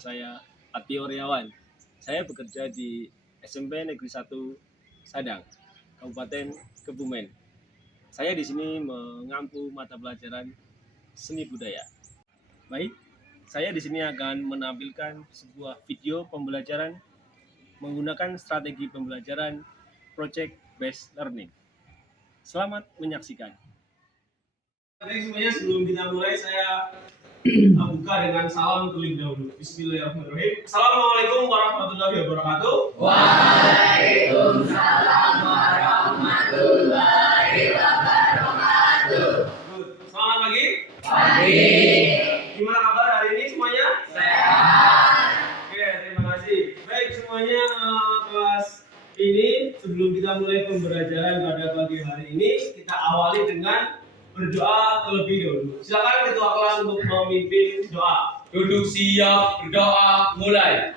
saya Atio Riawan. Saya bekerja di SMP Negeri 1 Sadang, Kabupaten Kebumen. Saya di sini mengampu mata pelajaran seni budaya. Baik, saya di sini akan menampilkan sebuah video pembelajaran menggunakan strategi pembelajaran Project Based Learning. Selamat menyaksikan. Jadi semuanya sebelum kita mulai saya buka dengan salam terlebih dahulu. Bismillahirrahmanirrahim. Assalamualaikum warahmatullahi wabarakatuh. Waalaikumsalam warahmatullahi wabarakatuh. Selamat pagi. Pagi. Gimana kabar hari ini semuanya? Sehat. Oke, terima kasih. Baik semuanya, kelas ini sebelum kita mulai pembelajaran pada pagi hari ini, kita awali dengan berdoa terlebih dahulu. Silakan ketua kelas untuk memimpin doa. Duduk siap, berdoa, mulai.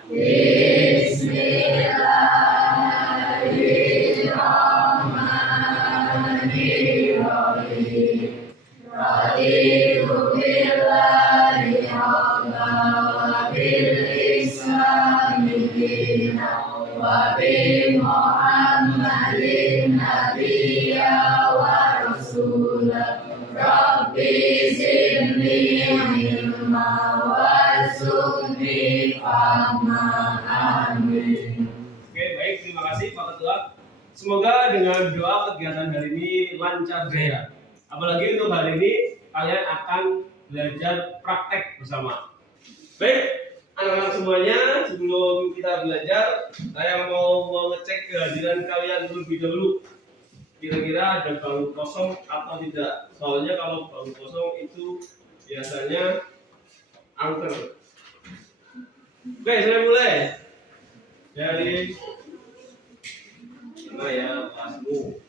Bismillahirrahmanirrahim. Raditu billahi rabban wa bil islami dinan wa bi Muhammadin nabiyya wa rasulah. Rabbi zidni ilma warzuqni fahma. Amin. Oke, baik, terima kasih Pak Ketua. Semoga dengan doa kegiatan hari ini lancar jaya. Apalagi untuk hari ini kalian akan belajar praktek bersama. Baik, anak-anak semuanya, sebelum kita belajar, saya mau mengecek kehadiran kalian terlebih dahulu. Kira-kira ada bangku kosong atau tidak? Soalnya kalau bangku kosong itu biasanya angker. Oke, saya mulai dari mana ya kelasmu?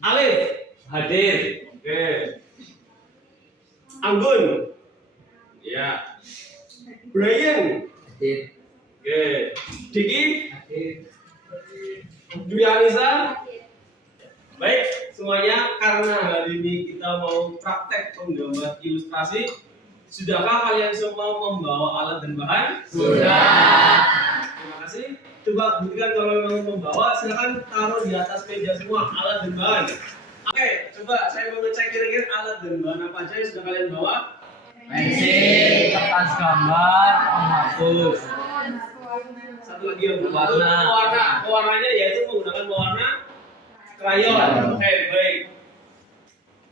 Alif Hadir. oke. Anggun ya. Brian Hadir. oke. Diki Hadir. Dwi Anissa. Baik semuanya, karena hari ini kita mau praktek menggambar ilustrasi, sudahkah kalian semua membawa alat dan bahan? Sudah. Terima kasih. Coba buktikan kalau memang membawa, silakan taruh di atas meja semua alat dan bahan. Oke, coba saya mau ngecek kira-kira alat dan bahan apa aja yang sudah kalian bawa. Pensil, kertas gambar, penghapus. Satu lagi yang Pewarna. Pewarnanya yaitu menggunakan pewarna krayon. Oke, baik.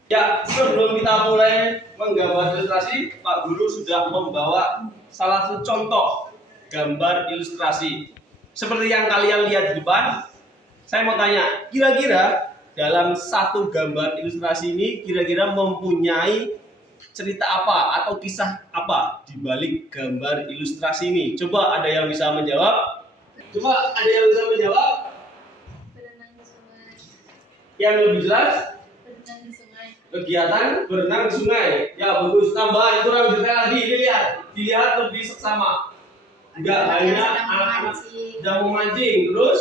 Ya, sebelum kita mulai menggambar ilustrasi, Pak Guru sudah membawa salah satu contoh gambar ilustrasi. Seperti yang kalian lihat di depan, saya mau tanya, kira-kira dalam satu gambar ilustrasi ini kira-kira mempunyai cerita apa atau kisah apa di balik gambar ilustrasi ini? Coba ada yang bisa menjawab? Coba ada yang bisa menjawab? Berenang di sungai. Yang lebih jelas? Berenang di sungai. Kegiatan berenang di sungai. Ya bagus, tambahan kurang detail lagi. Ini dilihat lebih seksama. Enggak hanya anak-anak sedang memancing. Terus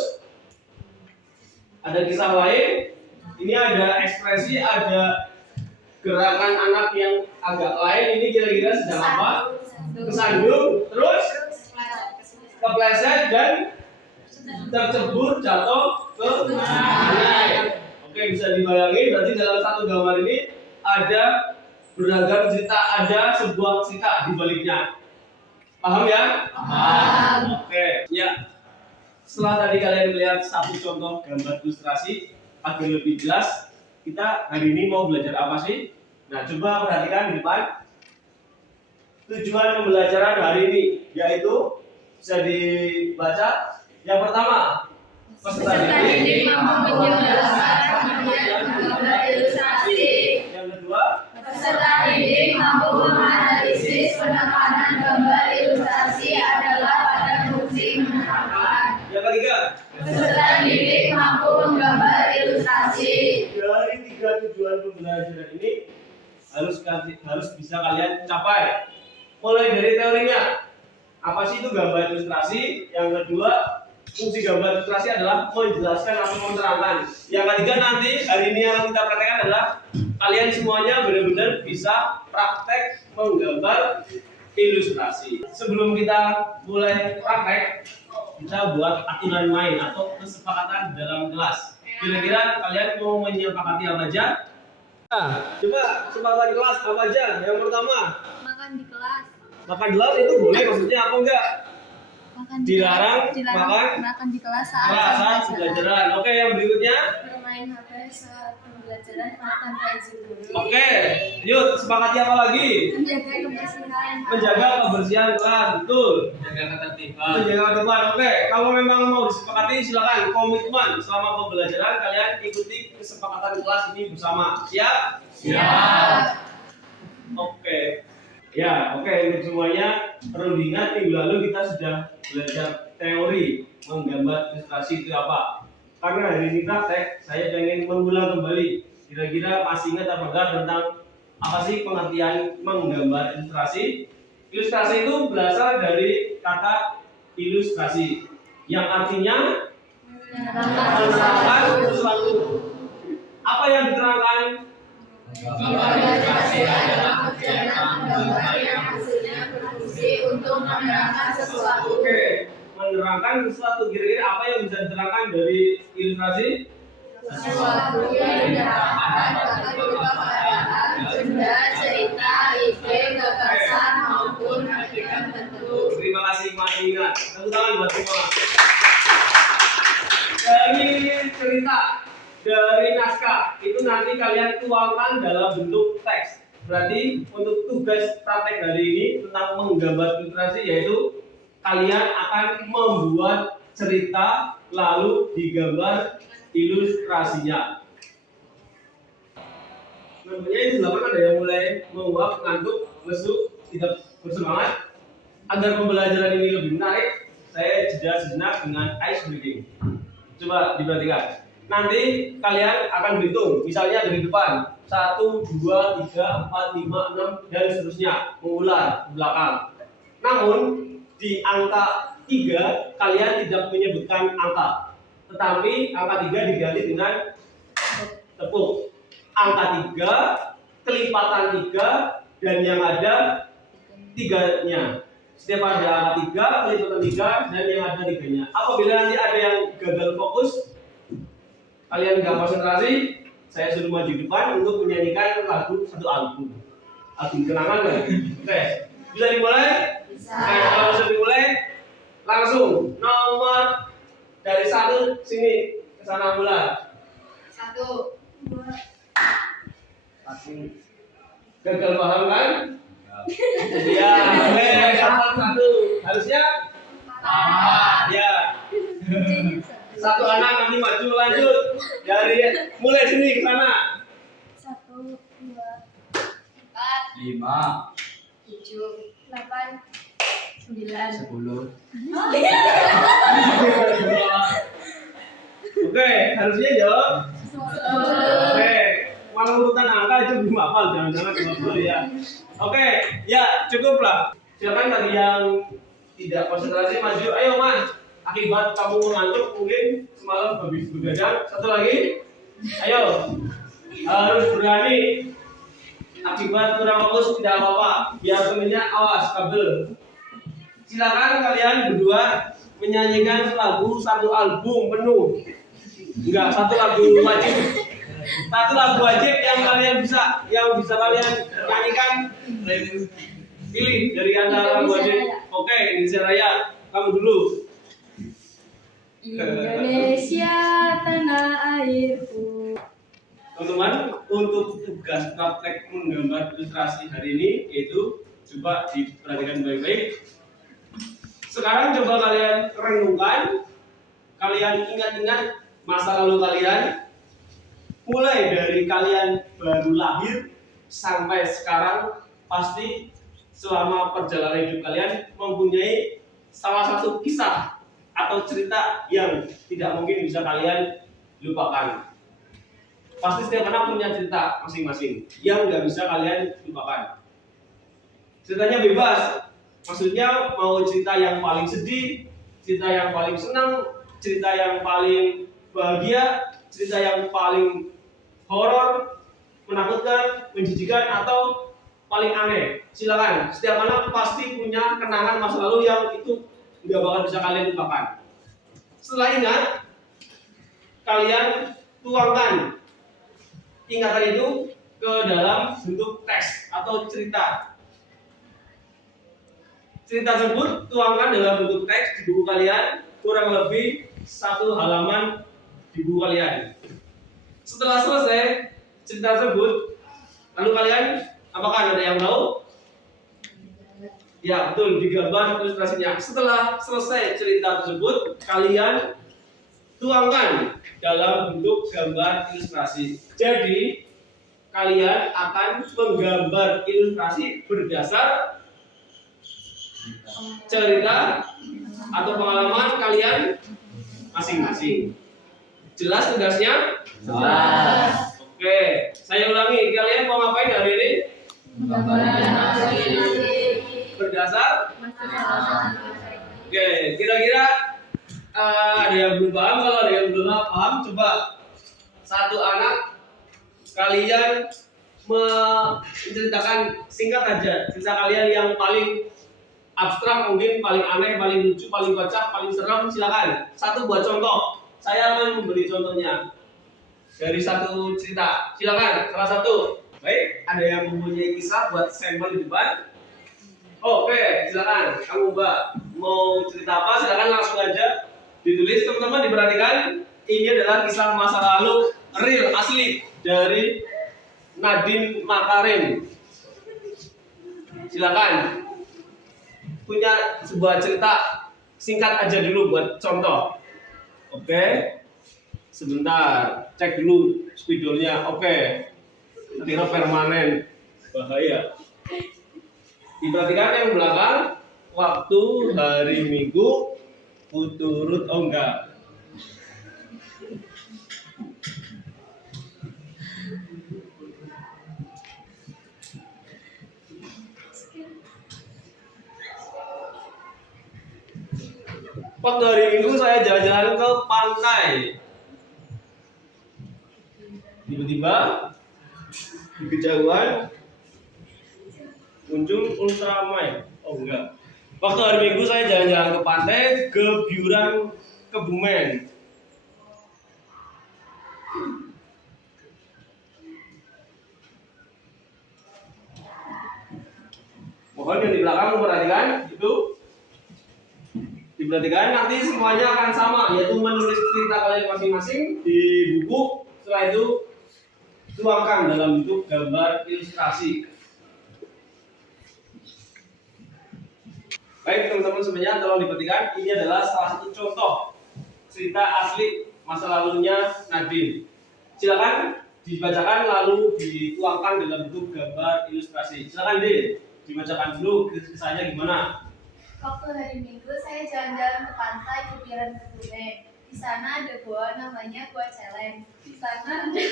ada kisah lain. Ini ada ekspresi, ada gerakan anak yang agak lain. Ini kira-kira sedang apa? Kesandung. Terus kepleset dan tercebur jatuh ke sungai. Oke, bisa dibayangin berarti dalam satu gambar ini ada beragam cerita, ada sebuah cerita di baliknya. Paham ya? Paham. Oke, ya. Setelah tadi kalian melihat satu contoh gambar ilustrasi agar lebih jelas, kita hari ini mau belajar apa sih? Nah, coba perhatikan di depan. Tujuan pembelajaran hari ini yaitu bisa dibaca. Yang pertama, peserta didik mampu menjelaskan gambar ilustrasi. Yang kedua, Peserta didik mampu menganalisis penekanan gambar ilustrasi adalah pada fungsi menerangkan. yang ketiga, Peserta didik mampu menggambar ilustrasi. dari tiga tujuan pembelajaran ini harus bisa kalian capai. Mulai dari teorinya, apa sih itu gambar ilustrasi? Yang kedua, fungsi gambar ilustrasi adalah menjelaskan atau menerangkan. Yang ketiga nanti hari ini yang kita praktekkan adalah kalian semuanya benar-benar bisa praktek menggambar ilustrasi. Sebelum kita mulai praktek, kita buat aturan main atau kesepakatan dalam kelas. Kira-kira kalian mau menyepakati apa aja? Coba kesepakatan kelas apa aja? Yang pertama, Makan di kelas. makan di kelas itu boleh, maksudnya apa enggak? Makan Dilarang makan di kelas saat saat pembelajaran. Oke, yang berikutnya. bermain HP saat pembelajaran tanpa izin guru. Oke, yuk sepakati apa lagi? Menjaga kebersihan. Menjaga kebersihan kelas, betul. Jaga ketertiban. Menjaga ketertiban. Oke, kalau memang mau disepakati silakan komitmen selama pembelajaran kalian ikuti kesepakatan kelas ini bersama. Siap? Siap. Oke. Ya, oke untuk semuanya perlu diingat minggu lalu kita sudah belajar teori menggambar ilustrasi itu apa. Karena hari ini praktek, saya ingin mengulang kembali. Kira-kira masih ingat apa enggak tentang apa sih pengertian menggambar ilustrasi? Ilustrasi itu berasal dari kata ilustrasi yang artinya menerangkan sesuatu. Apa yang diterangkan? Gambar ilustrasi adalah kegiatan gambar yang hasilnya berfungsi untuk menerangkan sesuatu. Oke, menerangkan sesuatu. Kira-kira apa yang bisa diterangkan dari ilustrasi? Sesuatu yang diterangkan dapat berupa keadaan, benda, cerita, ide, gagasan maupun hakikat tertentu. Terima kasih Mas Ingat. Tepuk tangan buat semua. Dari cerita, dari naskah itu nanti kalian tuangkan dalam bentuk teks. Berarti untuk tugas praktek hari ini tentang menggambar ilustrasi yaitu kalian akan membuat cerita lalu digambar ilustrasinya. Namanya ini delapan ada yang mulai menguap, ngantuk, lesu, tidak bersemangat. Agar pembelajaran ini lebih menarik, saya jeda sejenak dengan ice breaking. Coba diperhatikan. Nanti kalian akan berhitung, misalnya dari depan 1, 2, 3, 4, 5, 6 dan seterusnya mengular ke belakang. Namun di angka 3 kalian tidak menyebutkan angka, tetapi angka 3 diganti dengan tepuk. Angka 3, kelipatan 3 dan yang ada 3-nya. Setiap ada angka 3, kelipatan 3 dan yang ada 3-nya. Apabila nanti ada yang gagal fokus, kalian nggak konsentrasi, saya suruh maju depan untuk menyanyikan lagu satu album. Album kenangan kan? Oke, bisa dimulai? Bisa. Nah, kalau bisa dimulai, langsung nomor dari 1 sini ke sana mulai. 1, Gagal paham kan? Iya, oke, satu. Harusnya? Ya. Satu anak nanti maju lanjut dari mulai sini ke sana. 1, 2, 4, 5, 7, 8, 9. 10. Oke, harusnya jawab. 10. Oke, malah urutan angka itu belum hafal, jangan-jangan belum ya. Oke, ya cukuplah. Silakan tadi yang tidak konsentrasi maju. Ayo Mas, akibat kamu mengantuk mungkin semalam habis begadang. Satu lagi, ayo harus berani. Akibat kurang fokus tidak apa-apa, biar temennya awas kabel. Silakan kalian berdua menyanyikan lagu satu album penuh. Enggak, satu lagu wajib. Satu lagu wajib yang kalian bisa, kalian nyanyikan. Pilih dari antara lagu wajib. Oke, Indonesia Raya. Kamu dulu. Indonesia tanah airku. Teman-teman, untuk tugas praktek menggambar ilustrasi hari ini yaitu coba diperhatikan baik-baik. Sekarang coba kalian renungkan, kalian ingat-ingat masa lalu kalian, mulai dari kalian baru lahir sampai sekarang, pasti selama perjalanan hidup kalian mempunyai salah satu kisah atau cerita yang tidak mungkin bisa kalian lupakan. Pasti setiap anak punya cerita masing-masing yang nggak bisa kalian lupakan. Ceritanya bebas, maksudnya mau cerita yang paling sedih, cerita yang paling senang, cerita yang paling bahagia, cerita yang paling horor, menakutkan, menjijikan, atau paling aneh. Silakan. Setiap anak pasti punya kenangan masa lalu yang itu nggak bakal bisa kalian lupakan. Setelah ingat, kalian tuangkan ingatan itu ke dalam bentuk teks atau cerita. Cerita tersebut tuangkan dalam bentuk teks di buku kalian, kurang lebih 1 halaman di buku kalian. Setelah selesai cerita tersebut, lalu kalian apakah ada yang tahu? Ya betul, digambar ilustrasinya. Setelah selesai cerita tersebut, kalian tuangkan dalam bentuk gambar ilustrasi. Jadi kalian akan menggambar ilustrasi berdasar cerita atau pengalaman kalian masing-masing. Jelas tugasnya? Jelas. Oke, saya ulangi. Kalian mau ngapain hari ini? Berdasar? Oke, kira-kira ada yang belum paham? Kalau ada yang belum paham, coba satu anak kalian menceritakan singkat aja cerita kalian yang paling abstrak, mungkin paling aneh, paling lucu, paling kocak, paling seram. Silakan. Satu buat contoh. Saya akan memberi contohnya dari satu cerita. Silakan, salah satu. Baik, ada yang mempunyai kisah buat sampel di depan? Oke, silakan. Kamu Mbak mau cerita apa? Silakan langsung aja ditulis. Teman-teman diperhatikan. Ini adalah kisah masa lalu real asli dari Nadine Makarim. Silakan. Punya sebuah cerita singkat aja dulu buat contoh. Oke. Sebentar, cek dulu spidolnya. Oke. Kira permanen. Bahaya. Diperhatikan yang belakang. Waktu hari Minggu turut enggak. Waktu hari Minggu saya jalan-jalan ke pantai. Tiba-tiba di kejauhan muncul Ultraman. Oh enggak. Waktu hari Minggu saya jalan-jalan ke pantai ke Biuran Kebumen. Mohon yang di belakang memperhatikan itu. Diperhatikan nanti semuanya akan sama, yaitu menulis cerita kalian masing-masing di buku. Setelah itu tuangkan dalam bentuk gambar ilustrasi. Baik teman-teman semuanya, tolong diperhatikan. Ini adalah salah satu contoh cerita asli masa lalunya Nadine. Silakan dibacakan lalu dituangkan dalam bentuk gambar ilustrasi. Silakan Din, dibacakan dulu kisahnya gimana. Waktu hari Minggu saya jalan-jalan ke pantai ke Biuran Kebumen. Di sana ada gua namanya Gua Celeng. Di sana ada Di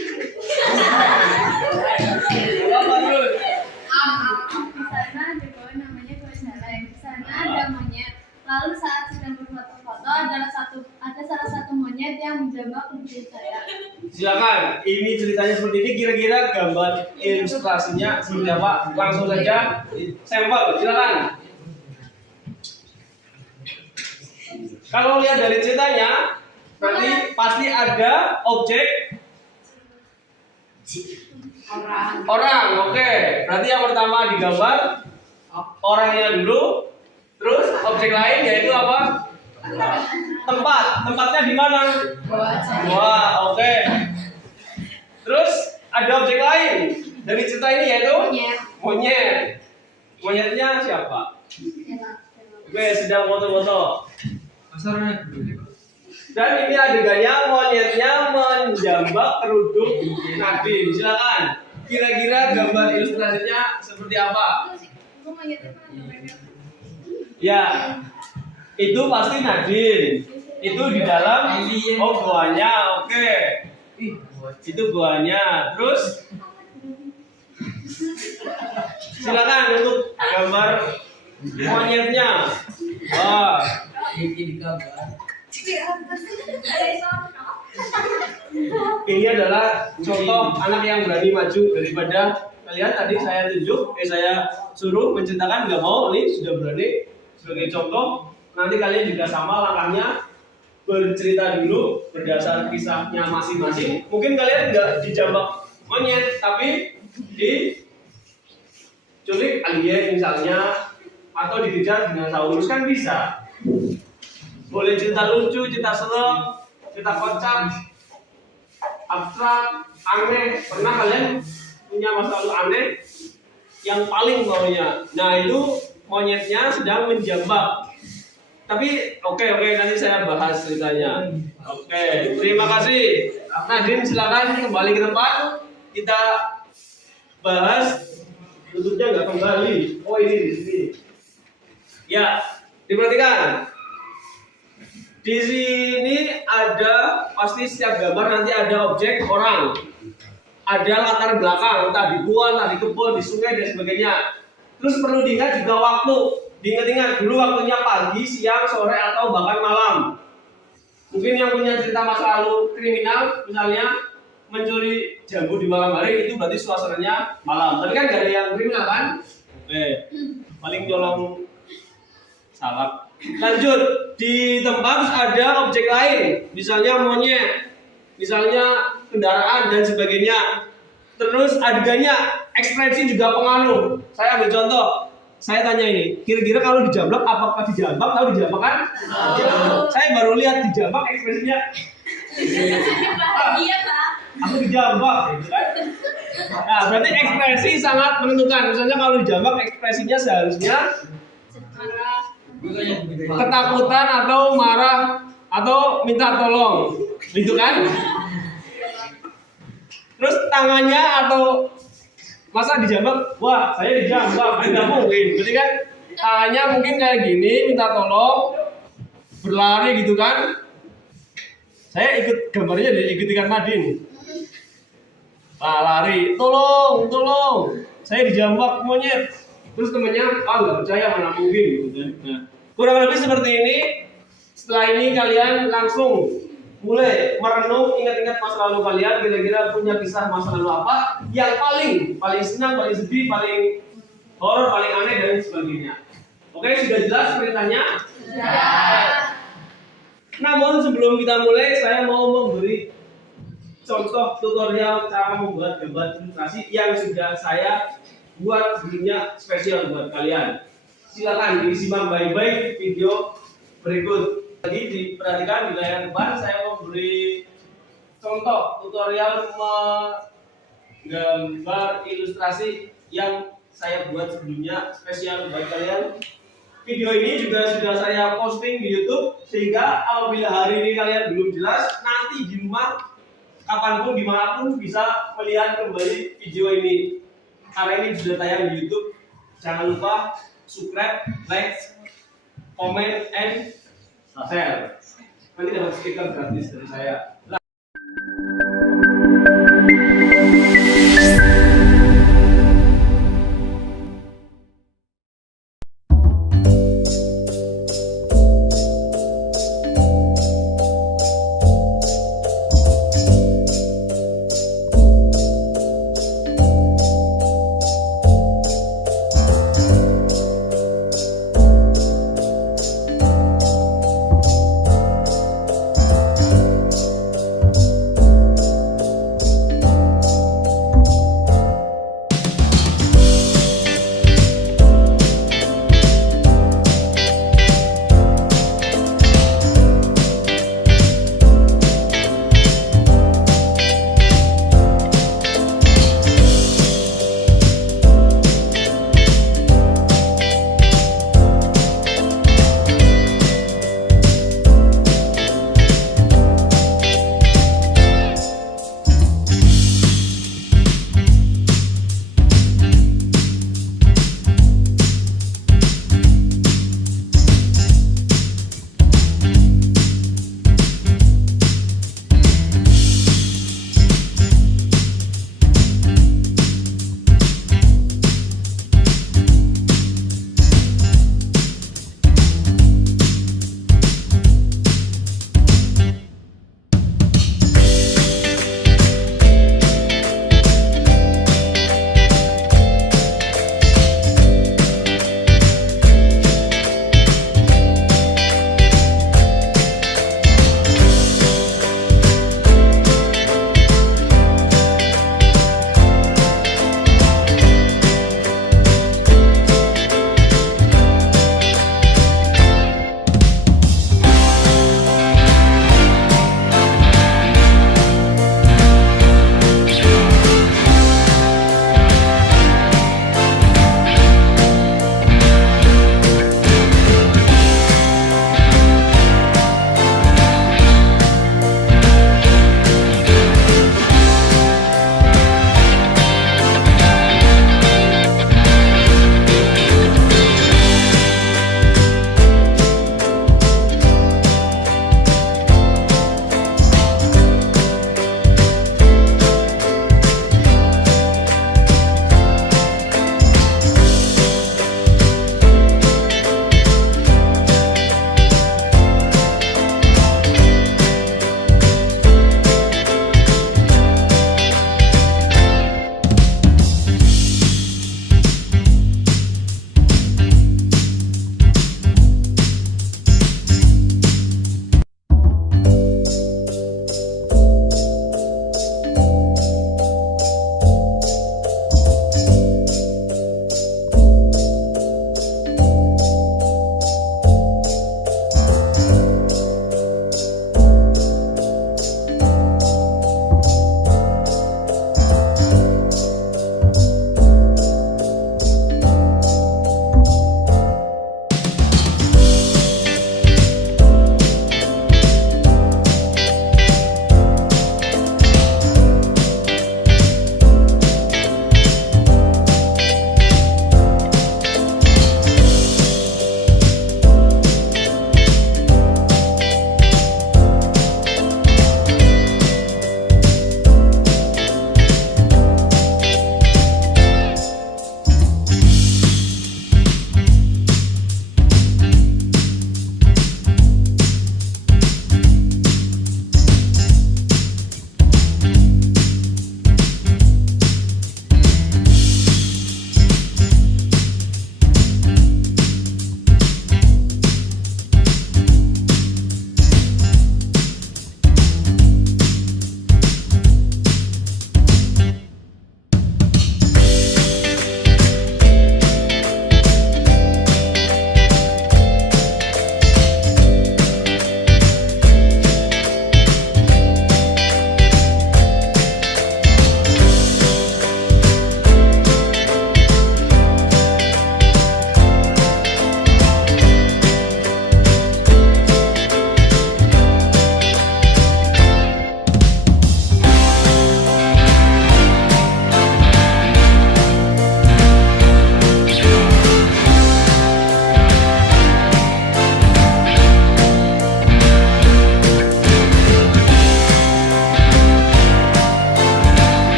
sana ada gua namanya Gua Celeng. Di sana ada monyet. Lalu saat sedang berfoto-foto ada salah satu monyet yang menjambak kucing saya. Silakan, ini ceritanya seperti ini. Kira-kira gambar ilustrasinya seperti apa? Langsung saja sampel. Silakan. Kalau lihat dari ceritanya, nanti pasti ada objek orang. Oke. Berarti yang pertama digambar orangnya dulu, terus objek lain yaitu apa? Tempat. Tempatnya di mana? Wah, oke. Terus ada objek lain dari cerita ini yaitu monyet. Monyetnya siapa? Oke, sedang foto-foto. Dan ini adegannya monyetnya menjambak kerudung Nadine. Silakan. Kira-kira gambar ilustrasinya seperti apa? Ya, itu pasti Nadine. Itu di dalam goanya. Oke. Itu goanya. Terus silakan untuk gambar monyetnya. Wah. Ini adalah contoh anak yang berani maju daripada kalian tadi saya tunjuk, saya suruh menceritakan nggak mau, ini sudah berani. Sebagai contoh, nanti kalian juga sama langkahnya, bercerita dulu berdasar kisahnya masing-masing. Mungkin kalian nggak dijambak monyet, tapi diculik alien misalnya, atau dikejar dinosaurus kan bisa. Boleh cerita lucu, cerita serem, cerita kocak, abstrak, aneh. Pernah kalian punya masa lalu aneh yang paling maunya? Nah itu monyetnya sedang menjambak. Tapi oke, nanti saya bahas ceritanya. Oke, terima kasih. Nadine silakan kembali ke tempat. Kita bahas. Tutupnya nggak kembali. Oh ini di sini. Ya, diperhatikan. Di sini ada pasti setiap gambar nanti ada objek orang, ada latar belakang, entah di gua, entah di kebun, di sungai dan sebagainya. Terus perlu diingat juga waktu. Diingat-ingat dulu waktunya pagi, siang, sore atau bahkan malam. Mungkin yang punya cerita masa lalu kriminal, misalnya mencuri jambu di malam hari, itu berarti suasananya malam. Tapi kan gak ada yang kriminal kan? Paling colong salap. Lanjut, di tempat ada objek lain, misalnya monyet, misalnya kendaraan dan sebagainya. Terus adegannya ekspresi juga pengaruh. Saya ambil contoh. Saya tanya ini, kira-kira kalau dijambak apakah dijambak? Tahu dijambak kan? Saya baru lihat dijambak ekspresinya. Iya Pak. Aku dijambak, gitu kan? Nah, berarti ekspresi sangat menentukan. Misalnya kalau dijambak ekspresinya seharusnya ketakutan atau marah atau minta tolong, gitu kan? Terus tangannya atau masa dijambak, wah saya dijambak, nggak mungkin, berarti kan tangannya mungkin kayak gini, minta tolong, berlari gitu kan? Saya ikut gambarnya diikutikan Nadine. Lari, tolong, saya dijambak monyet. Terus temennya, nggak percaya mana mungkin gitu kan? Nah, kurang lebih seperti ini. Setelah ini kalian langsung mulai merenung, ingat-ingat masa lalu kalian, kira-kira punya kisah masa lalu apa yang paling senang, paling sedih, paling horor, paling aneh dan sebagainya. Oke, sudah jelas perintahnya? Ya. Namun sebelum kita mulai, saya mau memberi contoh tutorial cara membuat gambar ilustrasi yang sudah saya buat sebelumnya spesial buat kalian. Silakan disimak baik-baik video berikut. Jadi diperhatikan di layar depan, saya memberi contoh tutorial menggambar ilustrasi yang saya buat sebelumnya spesial buat kalian. Video ini juga sudah saya posting di YouTube, sehingga apabila hari ini kalian belum jelas, nanti di rumah kapanpun dimanapun bisa melihat kembali video ini. Karena ini sudah tayang di YouTube. Jangan lupa subscribe, like, comment, and share. Nanti dapat stiker gratis dari saya.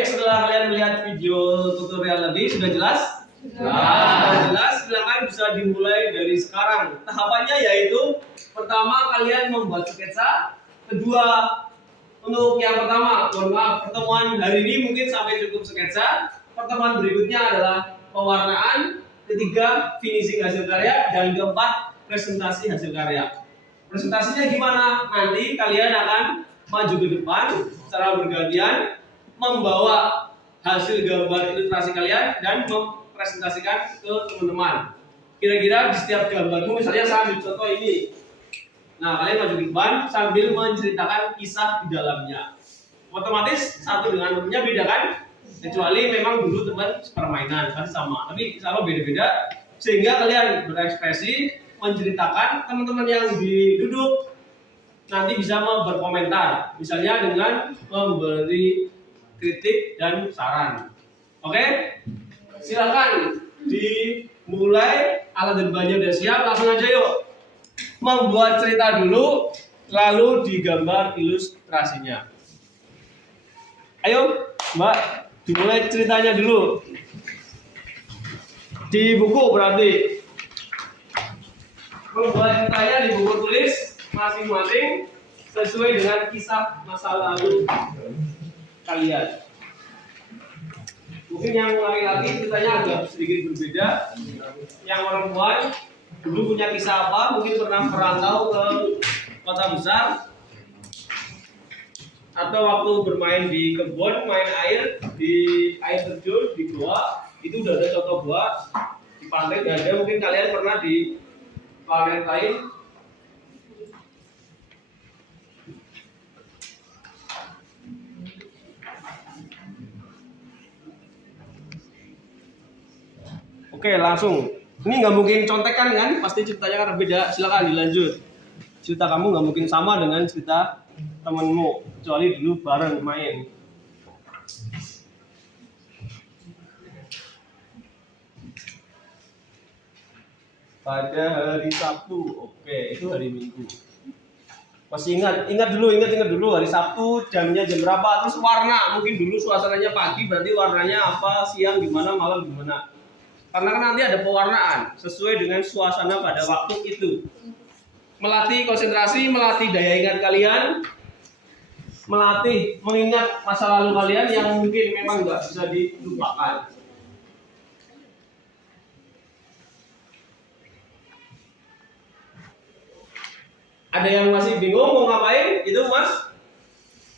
Baik, setelah kalian melihat video tutorial tadi sudah jelas? Sudah jelas, silakan bisa dimulai dari sekarang. Tahapannya yaitu pertama kalian membuat sketsa, kedua untuk yang pertama, mohon maaf, pertemuan hari ini mungkin sampai cukup sketsa. Pertemuan berikutnya adalah pewarnaan, ketiga finishing hasil karya, dan keempat presentasi hasil karya. Presentasinya gimana? Nanti kalian akan maju ke depan secara bergantian membawa hasil gambar ilustrasi kalian dan mempresentasikan ke teman-teman. Kira-kira di setiap gambarmu, misalnya saya ambil contoh ini. Nah, kalian maju ke depan sambil menceritakan kisah di dalamnya. Otomatis satu dengan temannya beda kan? Kecuali memang dulu teman permainan pasti sama. Tapi insya Allah beda-beda sehingga kalian berekspresi menceritakan, teman-teman yang duduk nanti bisa berkomentar, misalnya dengan memberi kritik dan saran. Oke? Silakan dimulai, alat dan bahannya udah siap, langsung aja yuk. Membuat cerita dulu, lalu digambar ilustrasinya. Ayo, Mbak, dimulai ceritanya dulu. Di buku berarti. Membuat ceritanya di buku tulis masing-masing sesuai dengan kisah masa lalu kalian. Mungkin yang laki-laki ceritanya agak sedikit berbeda. Yang perempuan dulu punya kisah apa? Mungkin pernah merantau ke kota besar, atau waktu bermain di kebun, main air, di air terjun, di goa. Itu udah ada contoh goa. Di pantai udah ada. Mungkin kalian pernah di planet lain. Oke, langsung. Ini nggak mungkin contekan kan? Pasti ceritanya kan berbeda. Silakan dilanjut. Cerita kamu nggak mungkin sama dengan cerita temenmu, kecuali dulu bareng main. Pada hari Sabtu, oke, itu hari Minggu. Masih ingat dulu hari Sabtu jamnya jam berapa, terus warna, mungkin dulu suasananya pagi, berarti warnanya apa, siang gimana, malam gimana. Karena kan nanti ada pewarnaan sesuai dengan suasana pada waktu itu. Melatih konsentrasi, melatih daya ingat kalian, melatih mengingat masa lalu kalian yang mungkin memang nggak bisa dilupakan. Ada yang masih bingung mau ngapain? Itu Mas?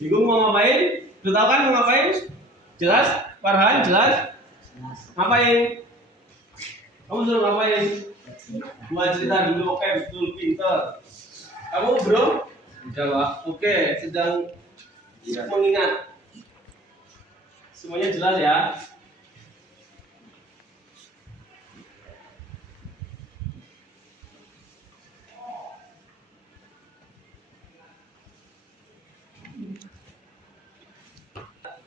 Bingung mau ngapain? Sudah tahu kan mau ngapain? Jelas? Farhan, jelas? Ngapain? Kamu suruh ngapain? Buat cerita dulu, oke, betul, pinter. Kamu bro? Udah, Pak. Oke, sedang mengingat. Semuanya jelas ya?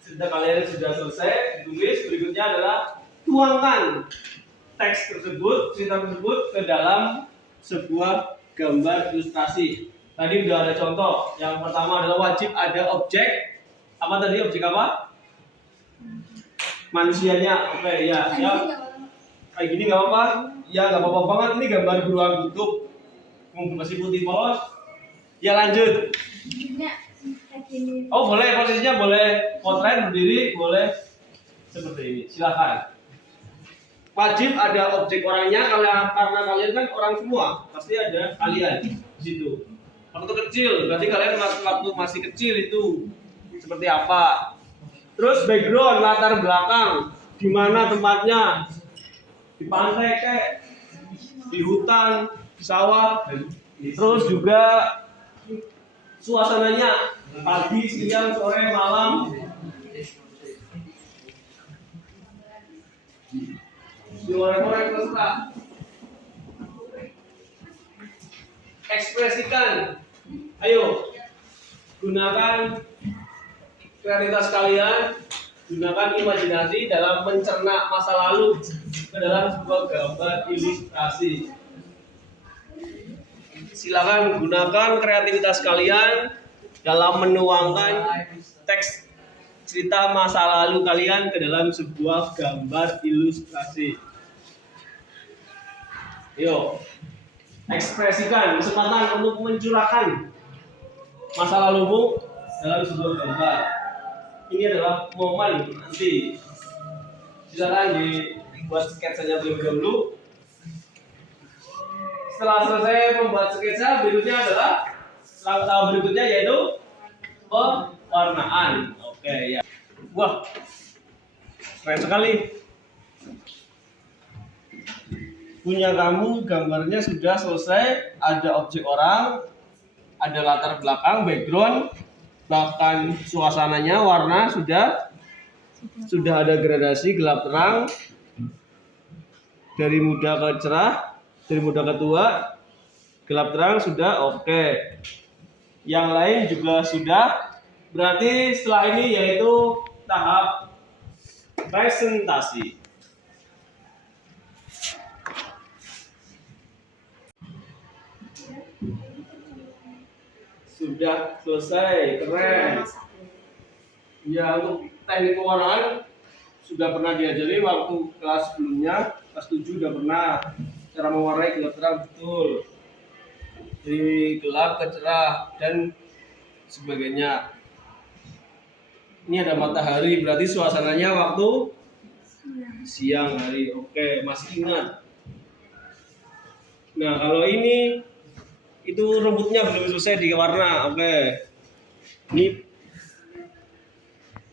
Cerita kalian sudah selesai, ditulis. Berikutnya adalah tuangkan teks tersebut, cerita tersebut ke dalam sebuah gambar ilustrasi. Tadi udah ada contoh. Yang pertama adalah wajib ada objek. Apa tadi objek apa? Manusianya. Oke, ya. Kayak gini nggak apa-apa. Ya nggak apa-apa banget. Ini gambar beruang kutub. Masih putih polos. Ya lanjut. Oh boleh, posisinya boleh potret berdiri, boleh seperti ini. Silakan. Wajib ada objek orangnya, karena kalian kan orang semua, pasti ada kalian di situ. Waktu kecil, berarti kalian waktu masih kecil itu seperti apa. Terus background, latar belakang, di mana tempatnya, di pantai kayak, di hutan, di sawah. Terus juga suasananya, pagi, siang, sore, malam. Diorang-orang terserah. Ekspresikan. Ayo, gunakan kreativitas kalian, gunakan imajinasi dalam mencerna masa lalu ke dalam sebuah gambar ilustrasi. Silakan gunakan kreativitas kalian dalam menuangkan teks cerita masa lalu kalian ke dalam sebuah gambar ilustrasi. Yuk, ekspresikan kesempatan untuk mencurahkan masa lalumu dalam sebuah gambar. Ini adalah momen nanti. Silakan dibuat sketsanya terlebih dahulu. Setelah selesai membuat sketsa, berikutnya adalah tahap berikutnya yaitu pewarnaan. Oke ya. Wah, keren sekali. Punya kamu gambarnya sudah selesai. Ada objek orang, ada latar belakang, background, bahkan suasananya, warna sudah ada gradasi gelap terang, dari muda ke cerah, dari muda ke tua, gelap terang sudah oke. Yang lain juga sudah. Berarti setelah ini yaitu tahap presentasi. Sudah selesai, keren. Ya, untuk teknik pewarnaan sudah pernah diajari waktu kelas sebelumnya, kelas 7 sudah pernah cara mewarnai gelap terang betul. Dari gelap ke cerah dan sebagainya. Ini ada matahari, berarti suasananya waktu siang hari. Oke, masih ingat. Nah, kalau ini itu rambutnya belum selesai diwarna. Oke. Ini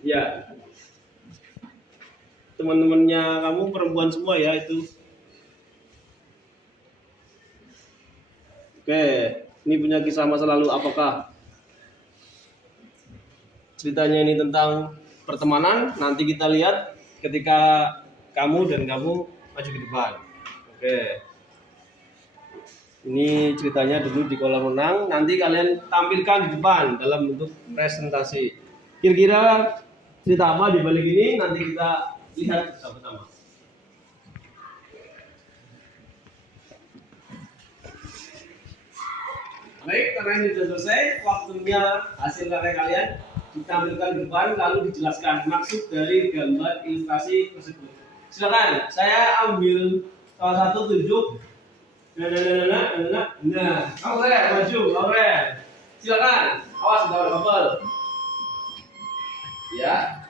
ya. Teman-temannya kamu perempuan semua ya itu. Oke, ini punya kisah masa lalu apakah? Ceritanya ini tentang pertemanan, nanti kita lihat ketika kamu dan kamu maju ke depan. Oke. Ini ceritanya dulu di kolam renang, nanti kalian tampilkan di depan dalam bentuk presentasi. Kira-kira cerita apa di balik ini nanti kita lihat bersama-sama. Baik, karena ini sudah selesai, waktunya hasil karya kalian ditampilkan di depan lalu dijelaskan maksud dari gambar ilustrasi tersebut. Silakan, saya ambil salah satu tunjuk. Nah, Aurel maju, Aurel. Silakan, awas nggak ada bubble. Ya,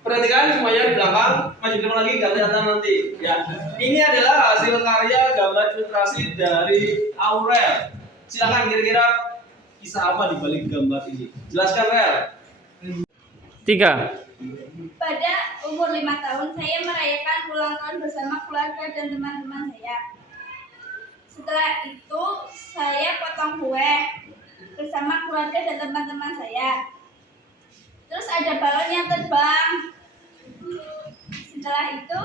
perhatikan semuanya di belakang, maju ke depan lagi nggak kelihatan nanti. Ya, ini adalah hasil karya gambar ilustrasi dari Aurel. Silakan kira-kira kisah apa di balik gambar ini? Jelaskan, Rel. 3. Pada umur 5 tahun, saya merayakan ulang tahun bersama keluarga dan teman-teman saya. Setelah itu, saya potong kue bersama keluarga dan teman-teman saya. Terus ada balon yang terbang. Setelah itu,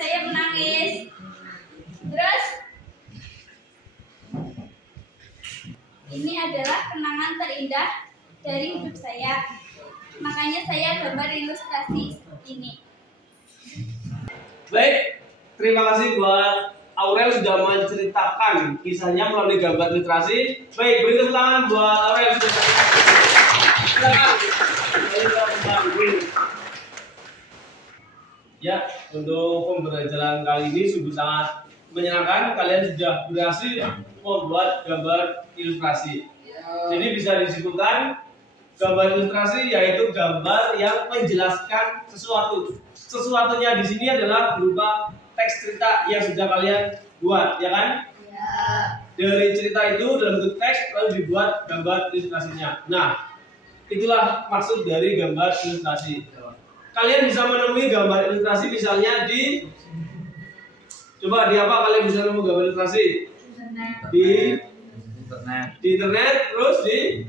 saya menangis. Terus, ini adalah kenangan terindah dari hidup saya. Makanya saya gambar ilustrasi ini. Baik, terima kasih buat Aurel sudah menceritakan kisahnya melalui gambar ilustrasi. Baik, beri tepuk tangan buat Aurel sudah. Silakan. Ya, untuk pembelajaran kali ini sungguh sangat menyenangkan. Kalian sudah berhasil membuat gambar ilustrasi. Jadi bisa disebutkan gambar ilustrasi yaitu gambar yang menjelaskan sesuatu. Sesuatunya di sini adalah berupa teks cerita yang sudah kalian buat, ya kan? Ya. Dari cerita itu dalam bentuk teks lalu dibuat gambar ilustrasinya. Nah, itulah maksud dari gambar ilustrasi. Kalian bisa menemui gambar ilustrasi misalnya di coba di apa kalian bisa menemui gambar ilustrasi? Di internet, terus di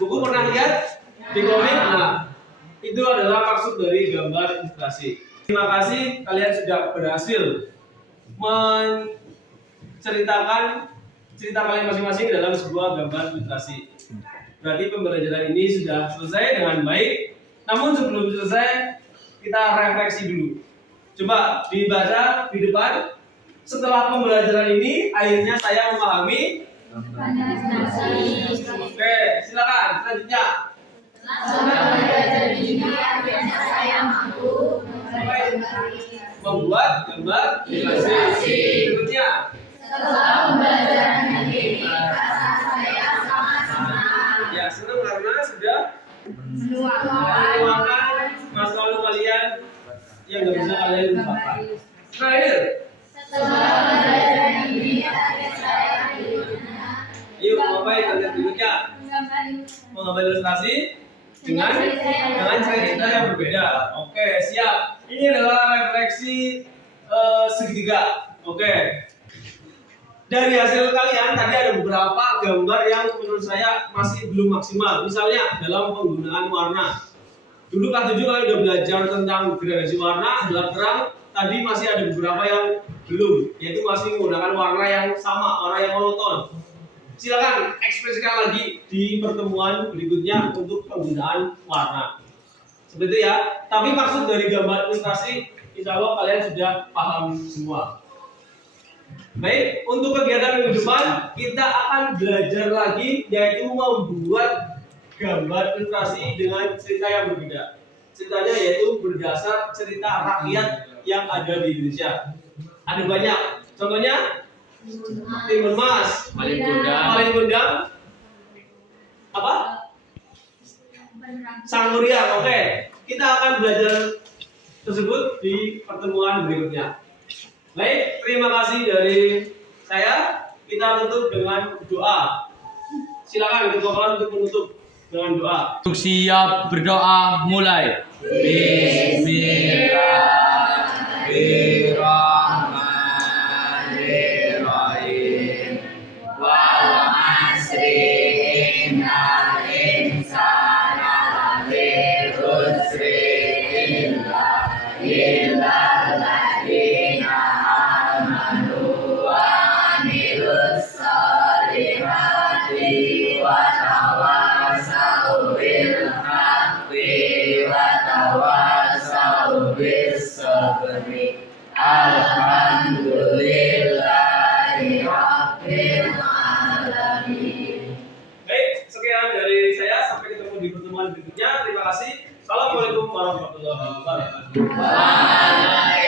buku pernah lihat di komik. Nah, itu adalah maksud dari gambar ilustrasi. Terima kasih kalian sudah berhasil menceritakan cerita kalian masing-masing dalam sebuah gambar ilustrasi. Berarti pembelajaran ini sudah selesai dengan baik. Namun sebelum selesai kita refleksi dulu. Coba dibaca di depan. Setelah pembelajaran ini, akhirnya saya memahami Oke, silakan selanjutnya. Selama belajar ini akhirnya saya mampu Membuat gambar ilustrasi. Berikutnya. setelah pembelajaran ini rasa saya sangat senang Ya, senang karena sudah menuangkan meluangkan masa lalu kalian yang nggak bisa kalian lupakan. Terakhir, setelah pembelajaran ini akhirnya saya akhirnya yuk ngapain kalian berikutnya? Mengambil ilustrasi dengan cerita yang berbeda. Oke, siap. Ini adalah refleksi segitiga. Oke. Dari hasil kalian tadi ada beberapa gambar yang menurut saya masih belum maksimal. Misalnya dalam penggunaan warna. Dulu kelas 7 kalian udah belajar tentang gradasi warna, gelap terang. Tadi masih ada beberapa yang belum, yaitu masih menggunakan warna yang sama, warna yang monoton. Silakan ekspresikan lagi di pertemuan berikutnya untuk penggunaan warna. Seperti itu ya. Tapi maksud dari gambar ilustrasi, insya Allah kalian sudah paham semua. Baik, untuk kegiatan minggu depan kita akan belajar lagi, yaitu membuat gambar ilustrasi dengan cerita yang berbeda. Ceritanya yaitu berdasar cerita rakyat yang ada di Indonesia. Ada banyak. Contohnya Timun Mas, Paling kondang. Paling Kondang, apa? Sang Muriang. Oke, kita akan belajar tersebut di pertemuan berikutnya. Baik, terima kasih dari saya. Kita tutup dengan doa. Silakan ketua kelas untuk menutup dengan doa. Untuk siap berdoa mulai. Bismillahirrahmanirrahim. Wal asri innal insana lafi khusri illa alladziina amanu wa amilus solihati wa tawassaw bil haqqi wa tawassaw bis sabri. Alhamdulillahi rabbil alamin. Baik, sekian dari saya. Sampai ketemu di pertemuan berikutnya. Terima kasih. Assalamualaikum warahmatullahi wabarakatuh. Waalaikumsalam.